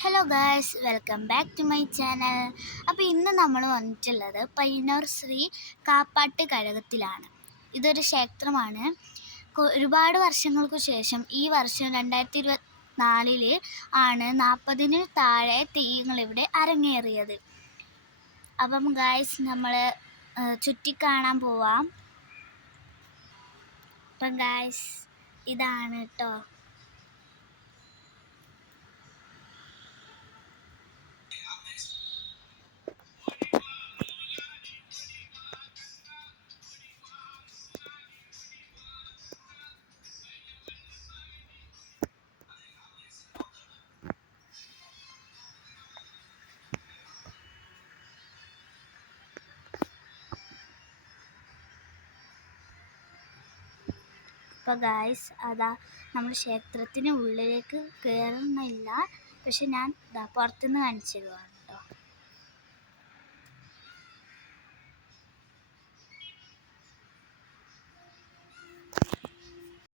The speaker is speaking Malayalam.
Hello girls welcome back to my channel അപ്പോൾ ഇന്ന് നമ്മൾ വന്നിട്ടുള്ളത് പയ്യന്നൂർ ശ്രീ കാപ്പാട്ട് കഴകത്തിലാണ്. ഇതൊരു ക്ഷേത്രമാണ്. ഒരുപാട് വർഷങ്ങൾക്ക് ശേഷം ഈ വർഷം രണ്ടായിരത്തി ഇരുപത്തി നാലിൽ ആണ് നാൽപ്പതിന് താഴെ തെയ്യങ്ങൾ ഇവിടെ അരങ്ങേറിയത്. അപ്പം ഗായ്സ് നമ്മൾ ചുറ്റിക്കാണാൻ പോവാം. അപ്പം ഗായ്സ് ഇതാണ് കേട്ടോ അപ്പോൾ ഗായ്സ് അതാ നമ്മൾ ക്ഷേത്രത്തിന് ഉള്ളിലേക്ക് കയറുന്നില്ല പക്ഷെ ഞാൻ പുറത്തുനിന്ന് കാണിച്ചു തരുവാണ്.